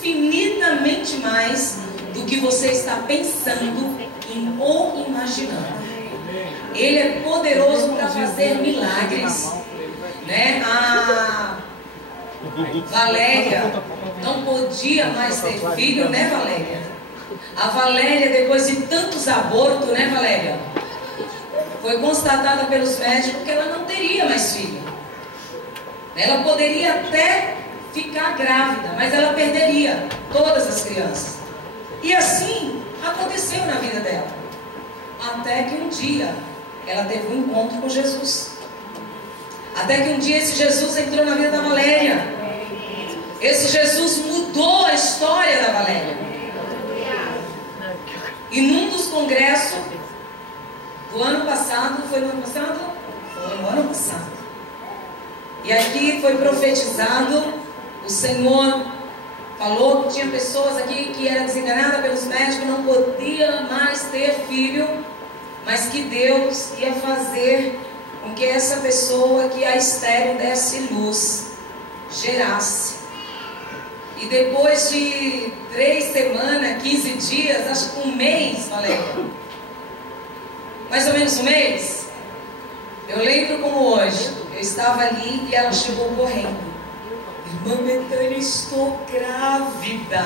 infinitamente mais do que você está pensando ou imaginando. Ele é poderoso para fazer milagres, né? A Valéria não podia mais ter filho, né, Valéria? A Valéria, depois de tantos abortos, né, Valéria? Foi constatada pelos médicos que ela não teria mais filho. Ela poderia até ficar grávida, mas ela perderia todas as crianças. E assim aconteceu na vida dela. Até que um dia ela teve um encontro com Jesus. Até que um dia esse Jesus entrou na vida da Valéria. Esse Jesus mudou a história da Valéria. E num dos congressos do ano passado, foi no ano passado? Foi no ano passado. E aqui foi profetizado, o Senhor falou que tinha pessoas aqui que eram desenganadas pelos médicos, não podia mais ter filho, mas que Deus ia fazer com que essa pessoa, que a estéril desse luz, gerasse. E depois de 3 semanas, 15 dias, acho que um mês, Valéria, mais ou menos um mês, eu lembro como hoje, eu estava ali e ela chegou correndo. Irmã Betânia, estou grávida.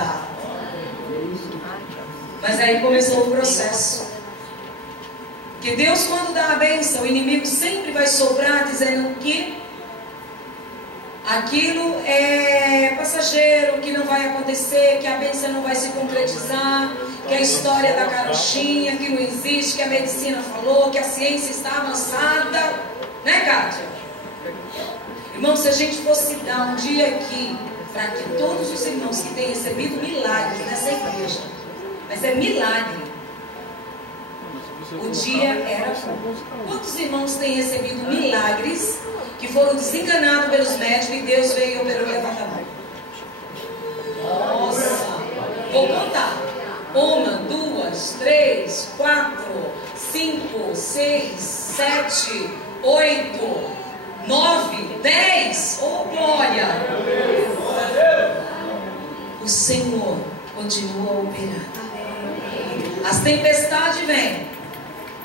Mas aí começou o processo. Porque Deus, quando dá a bênção, o inimigo sempre vai soprar dizendo que aquilo é passageiro, que não vai acontecer, que a bênção não vai se concretizar, que a história da carochinha, que não existe, que a medicina falou, que a ciência está avançada. Né, Kátia? Irmão, se a gente fosse dar um dia aqui para que todos os irmãos que têm recebido milagres nessa igreja, mas é milagre, o dia era quantos irmãos têm recebido milagres que foram desenganados pelos médicos e Deus veio e operou? Levanta a mão. Nossa, vou contar. 1, 2, 3, 4, 5, 6, 7, 8, 9, 10. Oh, glória! O Senhor continua operando. As tempestades vêm,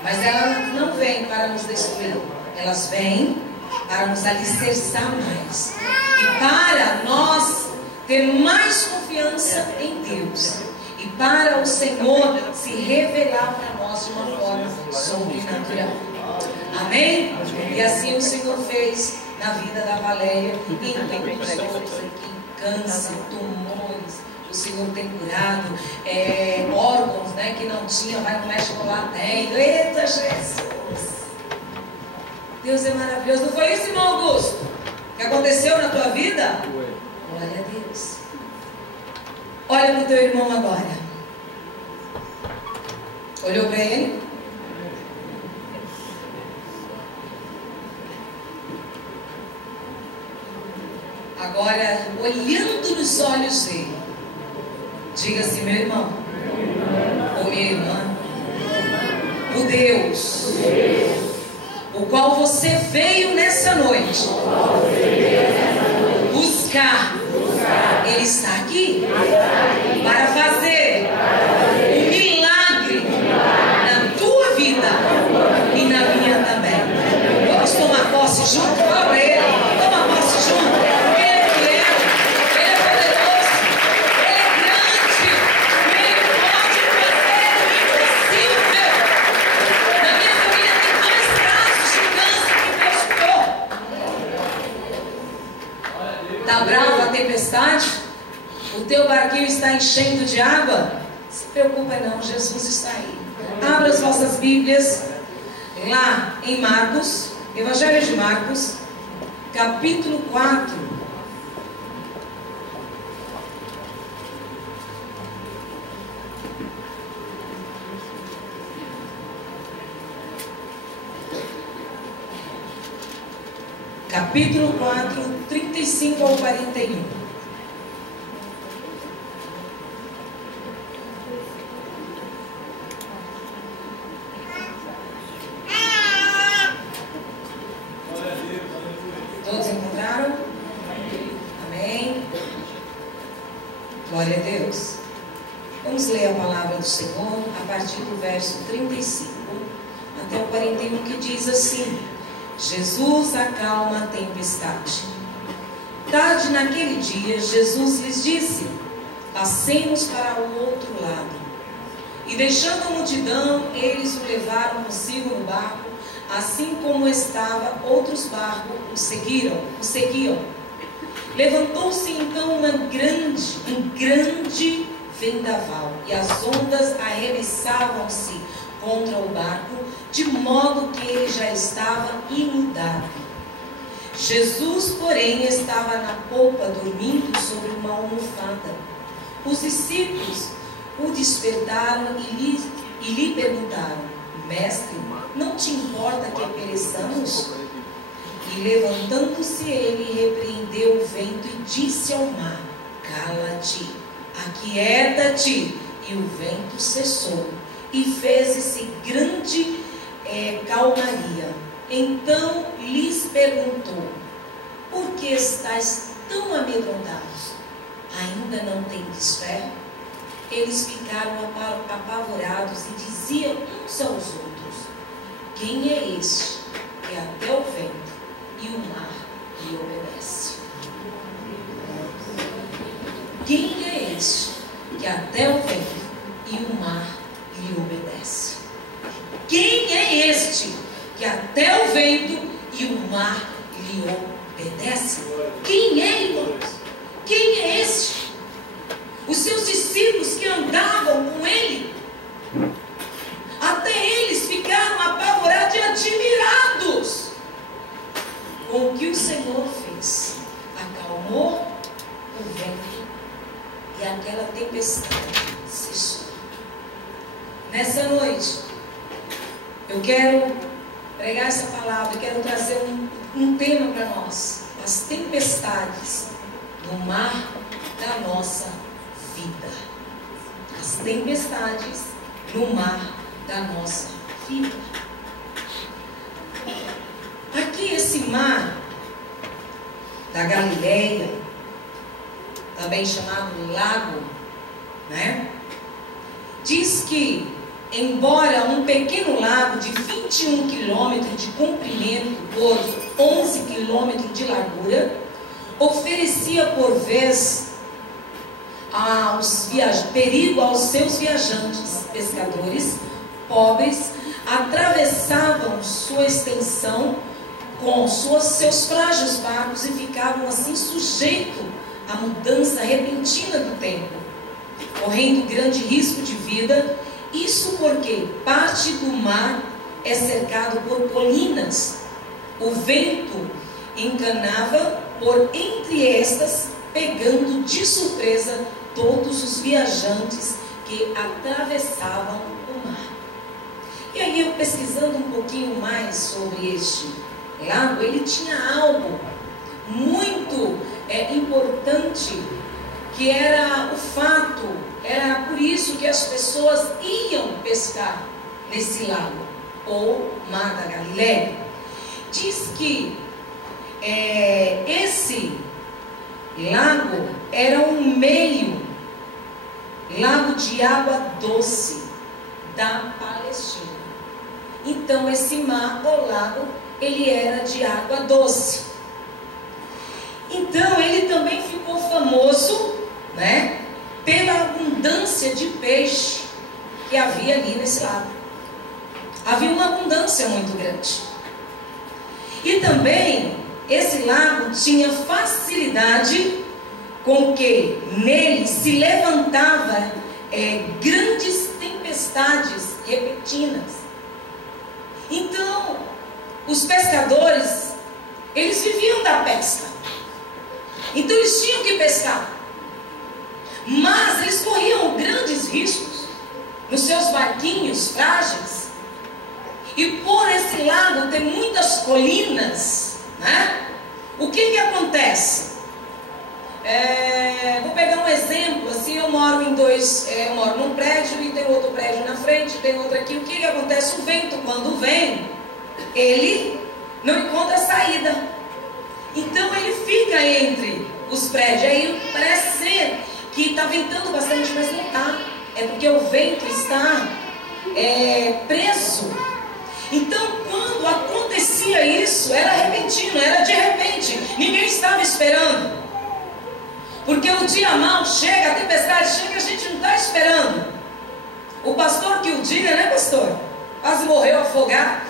mas elas não vêm para nos destruir. Elas vêm para nos alicerçar mais. E para nós ter mais confiança em Deus. E para o Senhor se revelar para nós de uma forma sobrenatural. Amém? E assim o Senhor fez na vida da Valéria. E tem pessoas aqui, câncer, tumores. O Senhor tem curado órgãos, né, que não tinha, vai no médico lá, tem. Eita, Jesus! Deus é maravilhoso. Não foi isso, irmão Augusto, que aconteceu na tua vida? Glória a Deus. Olha para o teu irmão agora. Olhou para ele? Agora, olhando nos olhos dele, diga assim: meu irmão, ou minha irmã, o Deus, o qual você veio nessa noite buscar, Ele está aqui para fazer um milagre na tua vida e na minha também. Vamos tomar posse junto? Fala para ele, toma posse junto. Está brava a tempestade? O teu barquinho está enchendo de água? Não se preocupa não, Jesus está aí. Abra as vossas Bíblias lá em Marcos, Evangelho de Marcos, capítulo 4. Capítulo 4, 35 ao 41. Todos encontraram? Amém. Glória Glória a Deus. Vamos ler a palavra do Senhor a partir do verso 35 até o 41, que diz assim: Jesus acalma a tempestade. Tarde naquele dia, Jesus lhes disse: passemos para o outro lado. E deixando a multidão, eles o levaram consigo no barco, assim como estava, outros barcos o seguiam. Levantou-se então um grande vendaval, e as ondas arremessavam-se contra o barco, de modo que ele já estava inundado. Jesus, porém, estava na polpa, dormindo sobre uma almofada. Os discípulos o despertaram e lhe perguntaram: Mestre, não te importa que pereçamos? E levantando-se ele, repreendeu o vento e disse ao mar: cala-te, aquieta-te. E o vento cessou, e fez-se grande calmaria. Então lhes perguntou: por que estáis tão amedrontados? Ainda não tendes fé? Eles ficaram apavorados e diziam uns aos outros: quem é este que até o vento e o mar lhe obedece? Quem é este que até o vento e o mar lhe obedece? Quem é este que até o vento e o mar lhe obedece? Quem é, irmãos? Quem é este? Os seus discípulos que andavam com ele, até eles ficaram apavorados e admirados com o que o Senhor fez. Acalmou o vento e aquela tempestade cessou. Nessa noite, eu quero pregar essa palavra, eu quero trazer um tema para nós: as tempestades no mar da nossa vida. As tempestades no mar da nossa vida. Aqui esse mar da Galileia, também chamado lago, né? Diz que, embora um pequeno lago de 21 quilômetros de comprimento por 11 quilômetros de largura, oferecia por vez perigo aos seus viajantes. Pescadores pobres atravessavam sua extensão com seus frágeis barcos e ficavam assim sujeitos à mudança repentina do tempo, correndo grande risco de vida. Isso porque parte do mar é cercado por colinas. O vento encanava por entre estas, pegando de surpresa todos os viajantes que atravessavam o mar. E aí, eu pesquisando um pouquinho mais sobre este lago, ele tinha algo muito importante, que era o fato, era por isso que as pessoas iam pescar nesse lago, ou Mar da Galileia. Diz que esse lago era um meio lago de água doce da Palestina. Então esse mar, o lago, ele era de água doce. Então ele também ficou famoso, né, pela abundância de peixe que havia ali nesse lago. Havia uma abundância muito grande. E também esse lago tinha facilidade com que nele se levantava grandes tempestades repentinas. Então, os pescadores, eles viviam da pesca. Então eles tinham que pescar. Mas eles corriam grandes riscos nos seus barquinhos frágeis. E por esse lago tem muitas colinas, né? O que acontece? Vou pegar um exemplo, assim, eu moro num prédio e tem outro prédio na frente, tem outro aqui. O que acontece? O vento, quando vem, ele não encontra saída. Então ele fica entre os prédios. Aí parece ser que que está ventando bastante, mas não está. É porque o vento está preso. Então, quando acontecia isso, era repentino, era de repente. Ninguém estava esperando. Porque o dia mau chega, a tempestade chega, a gente não está esperando. O pastor que o diga, né, pastor? Quase morreu afogado.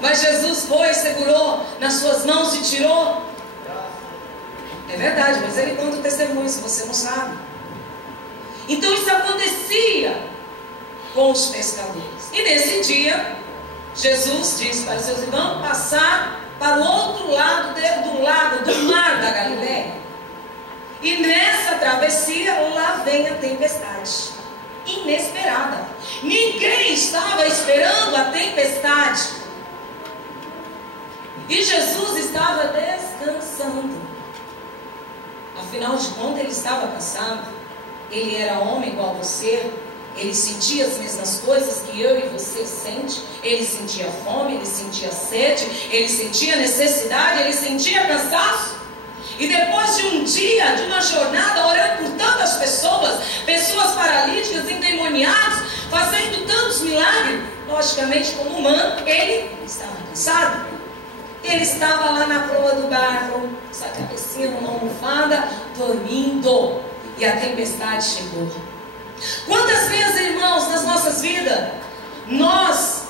Mas Jesus foi, segurou nas suas mãos e tirou. É verdade, mas ele conta o testemunho, se você não sabe. Então isso acontecia com os pescadores. E nesse dia, Jesus disse para os seus irmãos passar para o outro lado do mar da Galileia. E nessa travessia, lá vem a tempestade. Inesperada. Ninguém estava esperando a tempestade. E Jesus estava descansando. Afinal de contas, ele estava cansado. Ele era homem igual você. Ele sentia as mesmas coisas que eu e você sente. Ele sentia fome, ele sentia sede, ele sentia necessidade, ele sentia cansaço. E depois de um dia, de uma jornada, orando por tantas pessoas paralíticas, endemoniadas, fazendo tantos milagres, logicamente, como humano, ele estava cansado. Ele estava lá na proa do barco, com a cabecinha numa almofada, dormindo. E a tempestade chegou. Quantas vezes, irmãos, nas nossas vidas, nós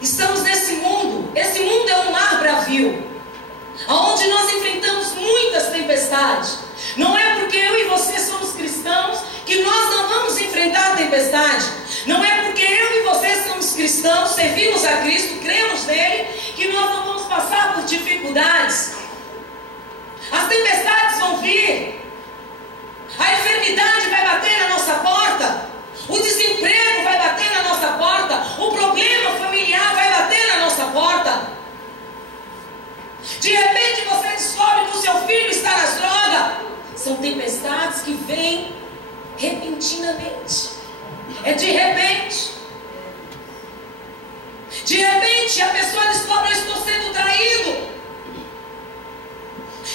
estamos nesse mundo? Esse mundo é um mar bravio, onde nós enfrentamos muitas tempestades. Não é porque eu e você somos cristãos que nós não vamos enfrentar a tempestade. Não é porque eu e você somos cristãos, servimos a Cristo, cremos nele, que nós não vamos passar por dificuldades. As tempestades vão vir. A enfermidade vai bater na nossa porta. O desemprego vai bater na nossa porta. O problema familiar vai bater na nossa porta. De repente você descobre que o seu filho está nas drogas. São tempestades que vêm repentinamente. É de repente. De repente a pessoa descobre: eu estou sendo traído.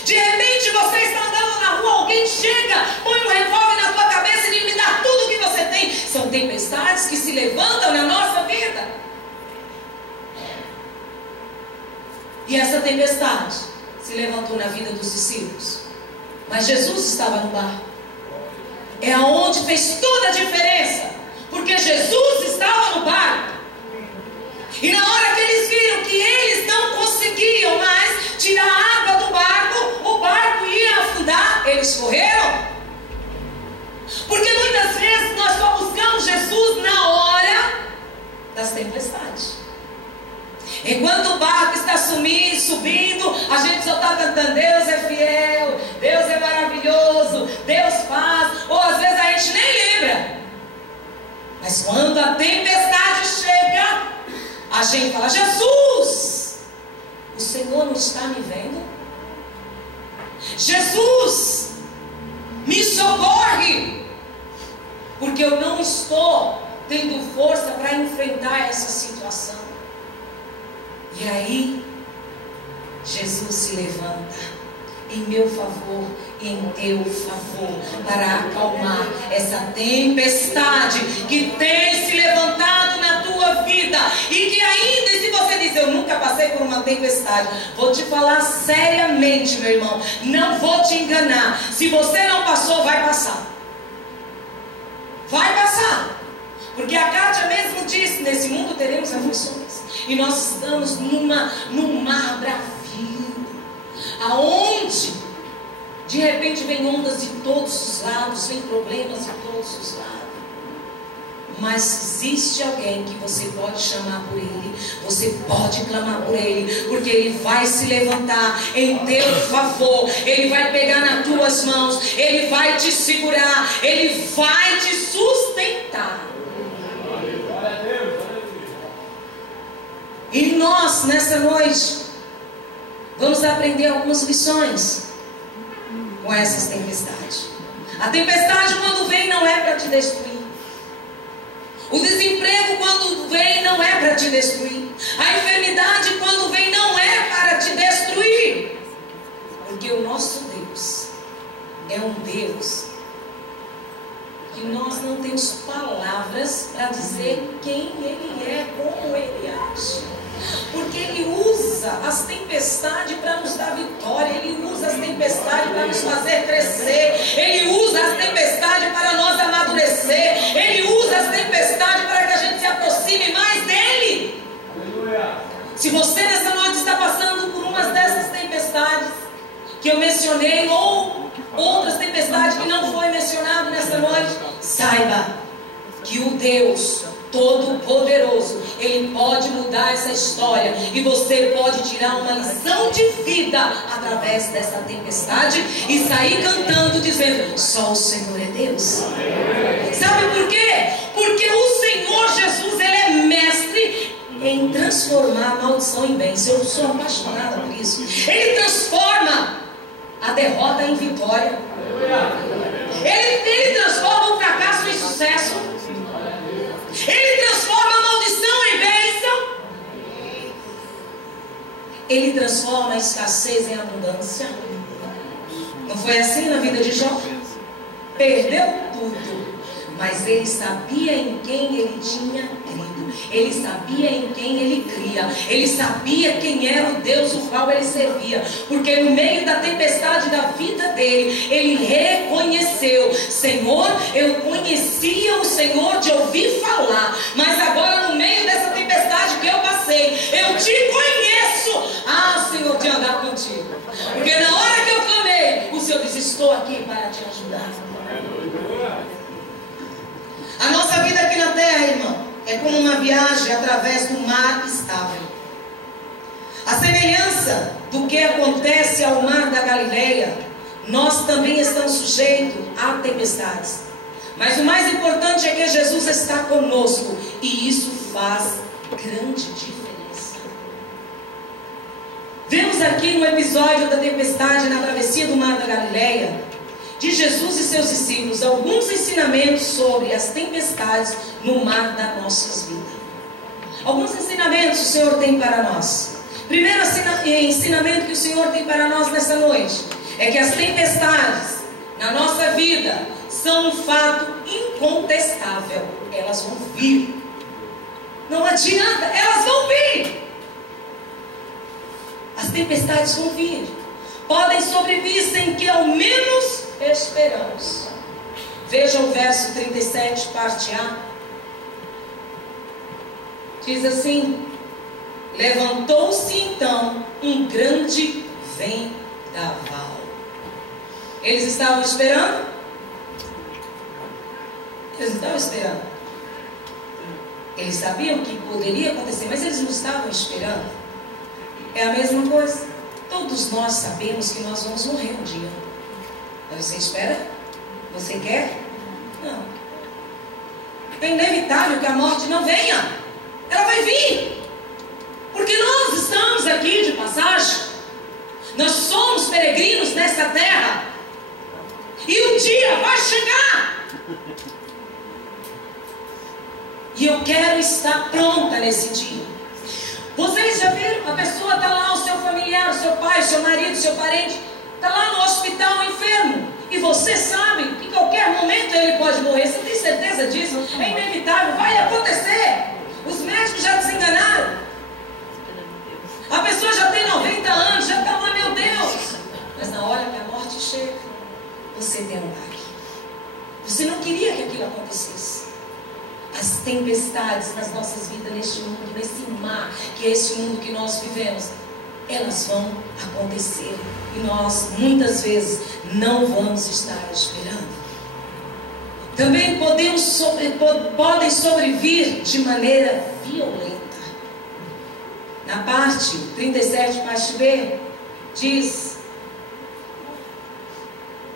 De repente você está andando na rua, alguém chega, põe um revólver na tua cabeça e diz: me dá tudo o que você tem. São tempestades que se levantam na nossa vida. E essa tempestade se levantou na vida dos discípulos. Mas Jesus estava no barco. É aonde fez toda a diferença. Porque Jesus estava no barco. E na hora que eles viram que eles não conseguiam mais tirar a água do barco, o barco ia afundar, eles correram. Porque muitas vezes nós só buscamos Jesus na hora das tempestades. Enquanto o barco está subindo, a gente só está cantando: Deus é fiel, Deus é maravilhoso, Deus faz. Ou às vezes a gente nem lembra. Mas quando a tempestade chega, a gente fala: Jesus, o Senhor não está me vendo? Jesus, me socorre, porque eu não estou tendo força para enfrentar essa situação. E aí, Jesus se levanta em meu favor e em teu favor, para acalmar essa tempestade que tem se levantado na tua vida. E que ainda, se você diz: eu nunca passei por uma tempestade, vou te falar seriamente, meu irmão, não vou te enganar. Se você não passou, vai passar. Vai passar. Porque a Kátia mesmo disse: nesse mundo teremos aflições. E nós estamos num mar bravio, aonde de repente vem ondas de todos os lados, vem problemas de todos os lados. Mas existe alguém que você pode chamar por ele, você pode clamar por ele, porque ele vai se levantar em teu favor, ele vai pegar nas tuas mãos, ele vai te segurar, ele vai te sustentar. E nós, nessa noite, vamos aprender algumas lições com essas tempestades. A tempestade, quando vem, não é para te destruir. O desemprego, quando vem, não é para te destruir. A enfermidade, quando vem, não é para te destruir. Porque o nosso Deus é um Deus que nós não temos palavras para dizer quem Ele é, como Ele age. Porque Ele usa as tempestades para nos dar vitória. Ele usa as tempestades para nos fazer crescer. Ele usa as tempestades para nós amadurecer. Ele usa as tempestades para que a gente se aproxime mais dEle. Aleluia. Se você nessa noite está passando por uma dessas tempestades que eu mencionei, ou outras tempestades que não foi mencionado nessa noite, saiba que o Deus Todo-Poderoso, Ele pode mudar essa história, e você pode tirar uma lição de vida através dessa tempestade e sair cantando, dizendo: só o Senhor é Deus. Sabe por quê? Porque o Senhor Jesus, Ele é mestre em transformar a maldição em bênção. Eu sou apaixonada por isso. Ele transforma a derrota em vitória. Ele transforma o fracasso em sucesso. Ele transforma a maldição em bênção. Ele transforma a escassez em abundância. Não foi assim na vida de Jó? Perdeu tudo, mas ele sabia em quem ele tinha crido. Ele sabia em quem ele cria. Ele sabia quem era o Deus o qual ele servia. Porque no meio da tempestade da vida dele, ele reconheceu: Senhor, eu conhecia o Senhor de ouvir falar, mas agora no meio dessa tempestade que eu passei, eu te conheço. Ah, Senhor, de andar contigo. Porque na hora que eu clamei, o Senhor disse: estou aqui para te ajudar. A nossa vida aqui na terra, irmão, é como uma viagem através do mar estável. A semelhança do que acontece ao mar da Galileia, nós também estamos sujeitos a tempestades. Mas o mais importante é que Jesus está conosco, e isso faz grande diferença. Vemos aqui no episódio da tempestade na travessia do mar da Galileia, de Jesus e seus discípulos, alguns ensinamentos sobre as tempestades no mar das nossas vidas. Alguns ensinamentos o Senhor tem para nós. Primeiro ensinamento que o Senhor tem para nós nessa noite é que as tempestades na nossa vida são um fato incontestável. Elas vão vir. Não adianta, elas vão vir. As tempestades vão vir. Podem sobrevir sem que ao menos esperamos. Veja o verso 37, parte A. Diz assim: levantou-se então um grande vendaval. Eles estavam esperando? Eles não estavam esperando. Eles sabiam que poderia acontecer, mas eles não estavam esperando. É a mesma coisa. Todos nós sabemos que nós vamos morrer um dia. Mas você espera? Você quer? Não. É inevitável que a morte não venha. Ela vai vir. Porque nós estamos aqui de passagem. Nós somos peregrinos nessa terra. E um dia vai chegar. E eu quero estar pronta nesse dia. Vocês já viram? A pessoa está lá, o seu familiar, o seu pai, o seu marido, o seu parente, está lá no hospital enfermo. E você sabe que em qualquer momento ele pode morrer. Você tem certeza disso? É inevitável, vai acontecer. Os médicos já desenganaram. A pessoa já tem 90 anos, já está lá, meu Deus. Mas na hora que a morte chega, você tem um baque. Você não queria que aquilo acontecesse. As tempestades nas nossas vidas, neste mundo, nesse mar, que é esse mundo que nós vivemos, elas vão acontecer. E nós, muitas vezes, não vamos estar esperando. Também podem sobrevir de maneira violenta. Na parte 37, parte B, diz: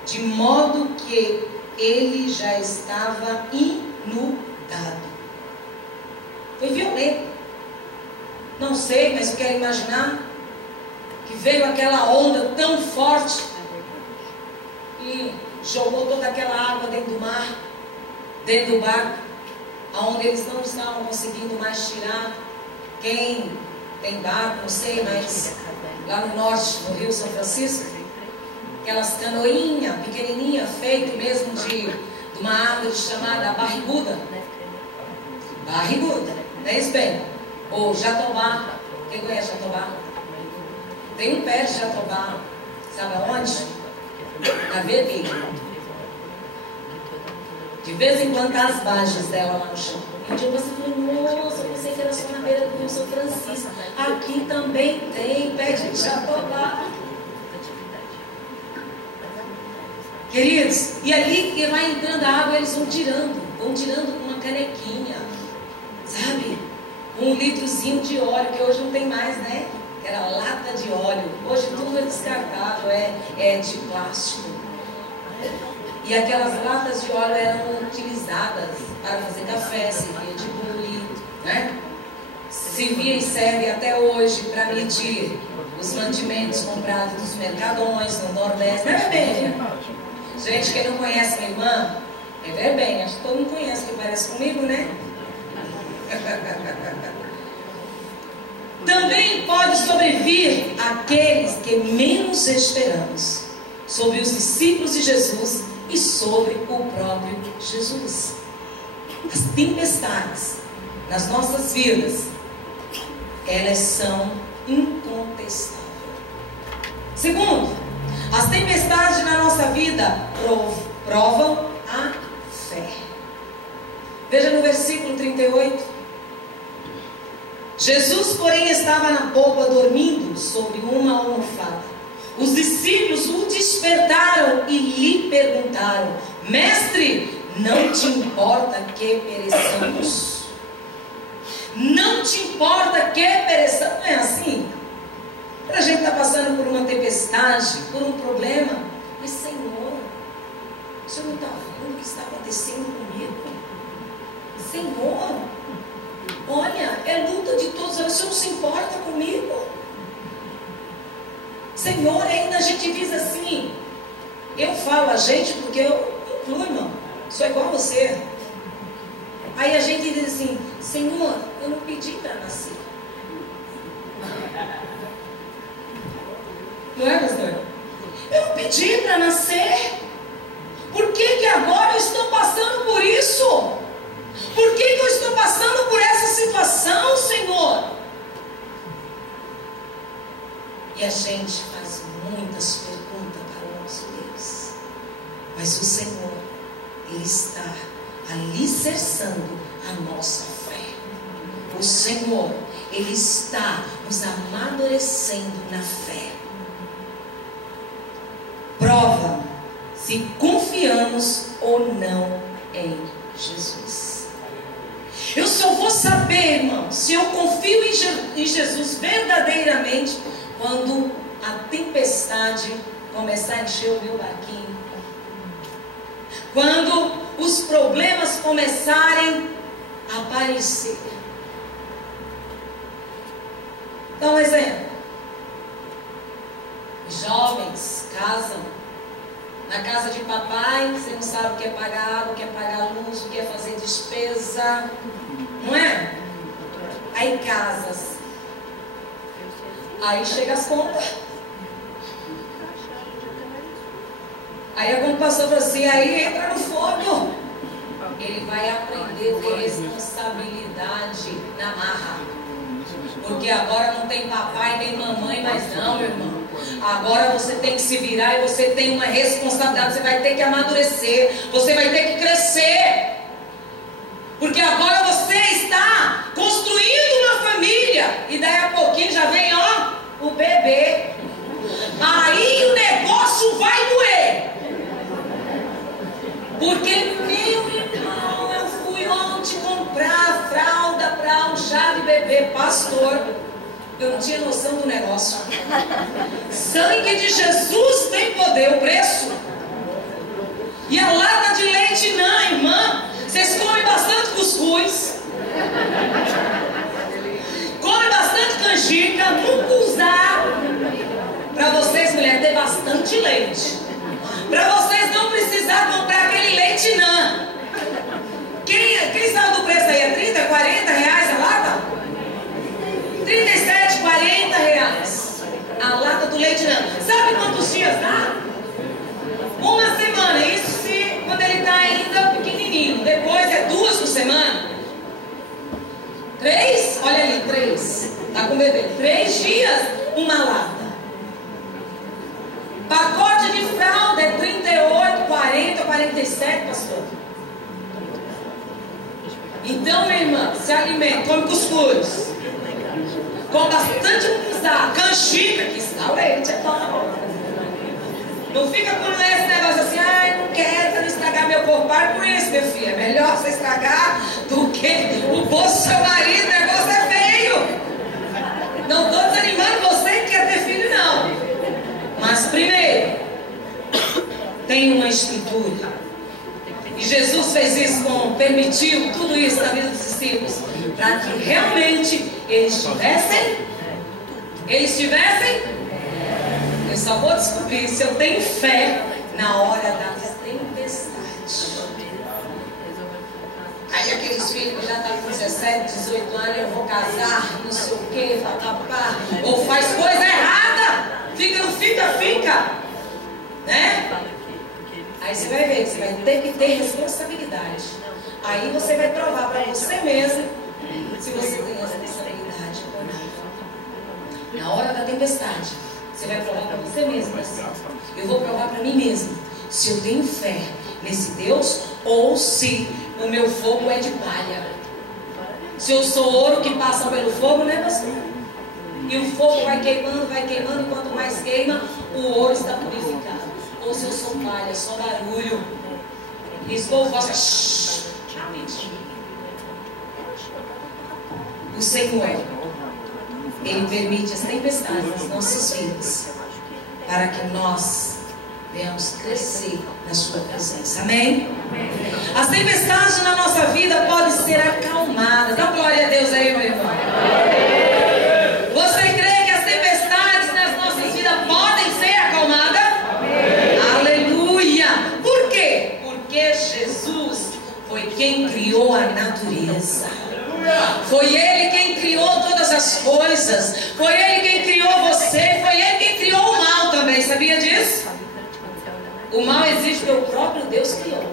de modo que ele já estava inundado. Foi violento. Não sei, mas eu quero imaginar que veio aquela onda tão forte e jogou toda aquela água dentro do mar, dentro do barco, aonde eles não estavam conseguindo mais tirar. Quem tem barco, não sei, mas lá no norte, no Rio São Francisco, aquelas canoinhas pequenininhas, feitas mesmo do uma árvore chamada barriguda. Barriguda, não é isso bem? Ou jatobá. Quem conhece jatobá? Tem um pé de jatobá, sabe aonde? Na vermelha. De vez em quando tá as bases dela lá no chão. Um dia você falou, nossa, eu pensei que era só na beira do Rio São Francisco. Aqui também tem pé de jatobá. Queridos, e ali que vai entrando a água, eles vão tirando com uma canequinha, sabe? Um litrozinho de óleo, que hoje não tem mais, né? Era lata de óleo. Hoje tudo é descartável, é de plástico. E aquelas latas de óleo eram utilizadas para fazer café, servia de bule, né? Servia e serve até hoje para medir os mantimentos comprados dos mercadões no Nordeste. Não é bem, gente, quem não conhece minha irmã, é verbena. Acho que todo mundo conhece, que parece comigo, né? Também pode sobrevir aqueles que menos esperamos, sobre os discípulos de Jesus e sobre o próprio Jesus. As tempestades nas nossas vidas, elas são incontestáveis. Segundo, as tempestades na nossa vida provam a fé. Veja no versículo 38. Jesus, porém, estava na polpa dormindo sobre uma almofada. Os discípulos o despertaram e lhe perguntaram: Mestre, não te importa que pereçamos? Não te importa que pereçamos? Não é assim? Quando a gente está passando por uma tempestade, por um problema, mas Senhor, o Senhor não está vendo o que está acontecendo comigo? Senhor, olha, é luta de todos, o Senhor não se importa comigo? Senhor, ainda a gente diz assim, eu falo a gente porque eu incluo, irmão, sou igual a você. Aí a gente diz assim, Senhor, eu não pedi para nascer. Não é, pastor? Eu não pedi para nascer. Por que agora eu estou passando por isso? Por que eu estou passando por essa situação, Senhor? E a gente faz muitas perguntas para o nosso Deus. Mas o Senhor, Ele está alicerçando a nossa fé. O Senhor, Ele está nos amadurecendo na fé. Prova se confiamos ou não em Jesus. Eu só vou saber, irmão, se eu confio em Jesus verdadeiramente quando a tempestade começar a encher o meu barquinho. Quando os problemas começarem a aparecer. Então, um exemplo. Jovens casam na casa de papai, você não sabe o que é pagar água, o que é pagar luz, o que é fazer despesa, não é? Aí casas. Aí chega as contas. Aí algum pastor falou assim, aí entra no fogo. Ele vai aprender a ter responsabilidade na marra. Porque agora não tem papai nem mamãe mais não, meu irmão. Agora você tem que se virar e você tem uma responsabilidade. Você vai ter que amadurecer. Você vai ter que crescer. Porque agora você está construindo uma família. E daí a pouquinho já vem, ó, o bebê. Aí o negócio vai doer. Porque, meu irmão, eu fui ontem comprar fralda para um chá de bebê. Pastor, eu não tinha noção do negócio. Sangue de Jesus tem poder, o preço. E a lata de leite não, irmã. Vocês comem bastante cuscuz. Comem bastante canjica. Nunca usar. Para vocês, mulher, ter bastante leite. Para vocês não precisar comprar aquele leite não. Quem sabe do preço aí? É 30, 40 reais a lata? 37, 40 reais. A lata do leite não. Sabe quantos dias dá? Uma semana. Isso se quando ele está ainda dias. Está com bebê. 3 dias, uma lata. Pacote de fralda é 38, 40, 47, pastor. Então, minha irmã, se alimenta, come cuscuz. Com bastante mucuzá, canjica, que está o leite, é bom. Não fica com esse negócio assim, ai, não quero, não estragar meu corpo. Para com isso, meu filho. É melhor você estragar do que o bolso do seu marido. O negócio é feio. Não estou desanimando você que quer ter filho, não. Mas primeiro, tem uma estrutura. E Jesus fez isso, permitiu tudo isso na vida dos discípulos, para que realmente eles tivessem. Eu só vou descobrir se eu tenho fé na hora da tempestade. Aí aqueles filhos que já estão com 17, 18 anos, eu vou casar, não sei o que, papapá, ou faz coisa errada, fica, não fica, né? Aí você vai ver que você vai ter que ter responsabilidade. Aí você vai provar para você mesmo se você tem responsabilidade ou não. Na hora da tempestade, você vai provar para você mesmo assim. Eu vou provar para mim mesmo se eu tenho fé nesse Deus ou se o meu fogo é de palha. Se eu sou ouro que passa pelo fogo, né, pastor? E o fogo vai queimando, e quanto mais queima, o ouro está purificado. Ou se eu sou palha, só barulho. Riscou o vosso. O Senhor, Ele permite as tempestades nas nossas vidas para que nós venhamos crescer na sua presença. Amém? As tempestades na nossa vida podem ser acalmadas. Dá glória a Deus aí, meu irmão. Você crê que as tempestades nas nossas vidas podem ser acalmadas? Aleluia! Por quê? Porque Jesus foi quem criou a natureza. Foi Ele quem criou todas as coisas. Foi Ele quem criou você. Foi Ele quem criou o mal também. Sabia disso? O mal existe porque o próprio Deus criou.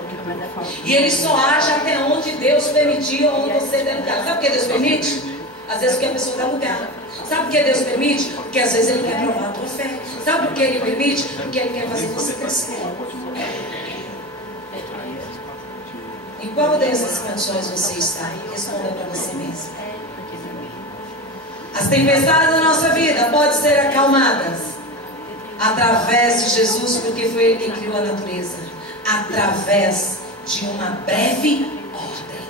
E ele só age até onde Deus permitiu, onde você deu lugar. Sabe por que Deus permite? Às vezes porque a pessoa dá lugar. Sabe por que Deus permite? Porque às vezes Ele quer provar a tua fé. Sabe por que Ele permite? Porque Ele quer fazer você crescer. Em qual dessas condições você está? Responda para você mesmo. As tempestades da nossa vida podem ser acalmadas através de Jesus, porque foi Ele quem criou a natureza. Através de uma breve ordem.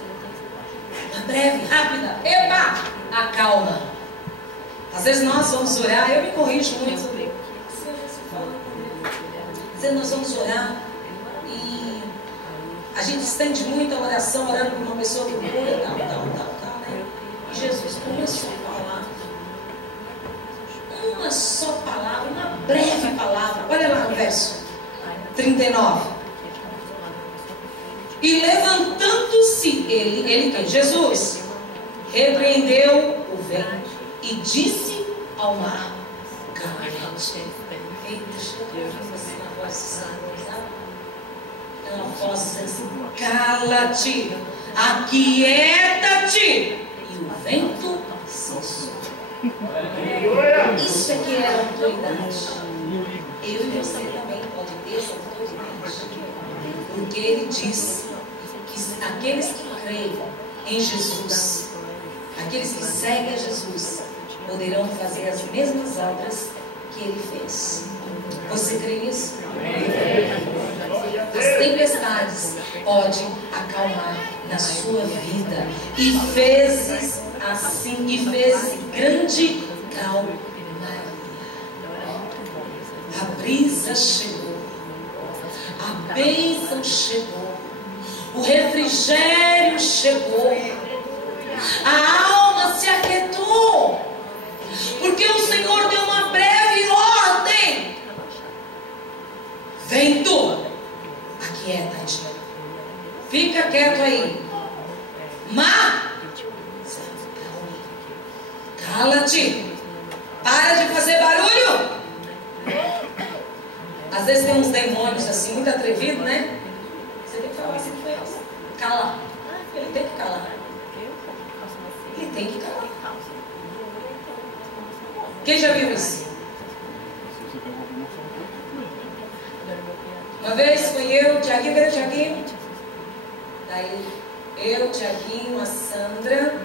Uma breve, rápida. Epa! Acalma. Às vezes nós vamos orar, eu me corrijo muito sobre isso. Às vezes nós vamos orar e a gente estende muito a oração, orando por uma pessoa que cura, tal, né? E Jesus começou a falar. Uma só palavra, uma breve palavra. Olha lá no verso 39. E levantando-se ele quem? Jesus, repreendeu o vento e disse ao mar: cala-te. Eita, deixa eu ver na voz do Senhor, sabe? É uma voz assim: cala-te, aquieta-te. E o vento cessou. Isso é que é a autoridade. Eu e você também pode ter essa autoridade. Porque Ele disse que aqueles que creem em Jesus, aqueles que seguem a Jesus, poderão fazer as mesmas obras que Ele fez. Você crê nisso? As tempestades podem acalmar na sua vida. E fez assim, e fez grande calmaria. A brisa chegou, a bênção chegou, o refrigério chegou, a alma se aquietou, porque o Senhor deu uma breve ordem: vento, aquieta-te, fica quieto aí, mar, cala-te, para de fazer barulho. Às vezes tem uns demônios assim, muito atrevidos, né? Você tem que falar assim, cala. Ele tem que calar. Ele tem que calar. Quem já viu isso? Uma vez fui eu, Tiaguinho, cadê o Tiaguinho? Daí eu, Tiaguinho, a Sandra